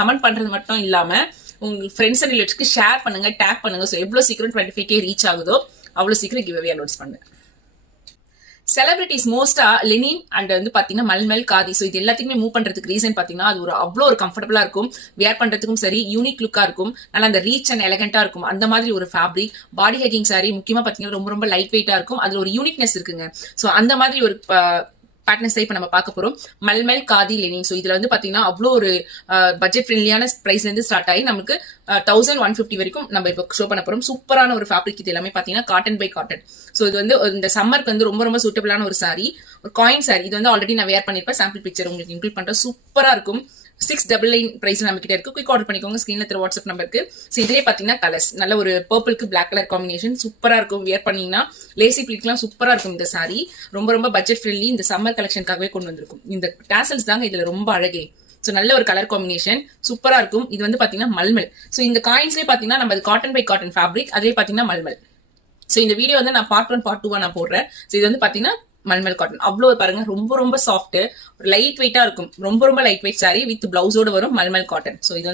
Comment பண்றது மட்டும் இல்லாம உங்க ஃப்ரெண்ட்ஸ் அண்ட் ரிலேட்டிவ்ஸ்க்கு ஷேர் பண்ணுங்க, டேக் பண்ணுங்க. ஸோ எவ்வளவு சீக்கிரம் 25K ரீச் ஆகுதோ அவ்வளவு சீக்கிரம் கிவ் அவே அனௌன்ஸ் பண்ணுங்க. செலிபிரிட்டிஸ் மோஸ்டா லெனின் அண்ட் வந்து பாத்தீங்கன்னா மல்மல் காதி, ஸோ இது எல்லாத்தையுமே மூவ் பண்றதுக்கு ரீசன் பாத்தீங்கன்னா அது அவ்வளோ ஒரு கம்ஃபர்டபுளா இருக்கும், வியர் பண்றதுக்கும் சரி, யூனிக் லுக்கா இருக்கும், நல்லா அந்த ரீச் அண்ட் எலகண்டா இருக்கும். அந்த மாதிரி ஒரு ஃபேப்ரிக் பாடி ஹேக்கிங் சாரி முக்கியமா பாத்தீங்கன்னா ரொம்ப ரொம்ப லைட் வெயிட்டா இருக்கும், அதுல ஒரு யூனிக்னஸ் இருக்குங்க. ஸோ அந்த மாதிரி ஒரு பேட்டர்ன்ஸ் இப்ப நம்ம பார்க்க போறோம். மல்மல் காதி லெனின். ஸோ இதுல வந்து பாத்தீங்கன்னா அவ்வளோ ஒரு பட்ஜெட் ஃப்ரெண்ட்லியான பிரைஸ்ல இருந்து ஸ்டார்ட் ஆகி நமக்கு 1150 வரைக்கும் நம்ம இப்போ ஷோ பண்ண போறோம். சூப்பரான ஒரு ஃபேப்ரிக். இது எல்லாமே பாத்தீங்கன்னா காட்டன் பை காட்டன். ஸோ இது வந்து இந்த சம்மருக்கு வந்து ரொம்ப ரொம்ப சூட்டபிளான ஒரு சாரி, ஒரு காயின் சாரி. இது வந்து ஆல்ரெடி நான் வேர் பண்ணிருப்பேன், சாம்பிள் பிக்சர் உங்களுக்கு இன்க்ளூட் பண்றேன். சூப்பரா இருக்கும். 699 பிரைஸ் நம்ம கிட்ட இருக்கு. குயிக் ஆர்டர் பண்ணிக்கோங்க, ஸ்கிரீன்ல தெரிய வாட்ஸ்அப் நம்பருக்கு. ஸோ இதுலேயே பாத்தீங்கன்னா கலர்ஸ் நல்ல ஒரு பர்பிளுக்கு பிளாக் கலர் காம்பினேஷன் சூப்பரா இருக்கும். வியர் பண்ணீங்கன்னா லேசி பிளிக்லாம் சூப்பரா இருக்கும். இந்த சாரி ரொம்ப ரொம்ப பட்ஜெட் ஃப்ரெண்ட்லி, இந்த சம்மர் கலெக்ஷனுக்காகவே கொண்டு வந்திருக்கும். இந்த டாசல்ஸ் தாங்க இதுல ரொம்ப அழகே. ஸோ நல்ல ஒரு கலர் காம்பினேஷன் சூப்பரா இருக்கும். இது வந்து பாத்தீங்கன்னா மல்மல். ஸோ இந்த காயின்ஸ்லேயே பாத்தீங்கன்னா நம்ம காட்டன் பை காட்டன் ஃபேப்ரிக், அதுலேயே பாத்தீங்கன்னா மல்மல். ஸோ இந்த வீடியோ வந்து நான் பார்ட் 1 பார்ட் 2 நான் போடுறேன். ஸோ இது வந்து பாத்தீங்கன்னா மல்மல் காட்டன். அவ்வளோ பாருங்க, ரொம்ப ரொம்ப சாஃப்ட், லைட் வெயிட்டா இருக்கும். ரொம்ப ரொம்ப லைட் வெயிட் சாரி வித் பிளவுஸோட வரும் மல்மல் காட்டன். ஸோ இது வந்து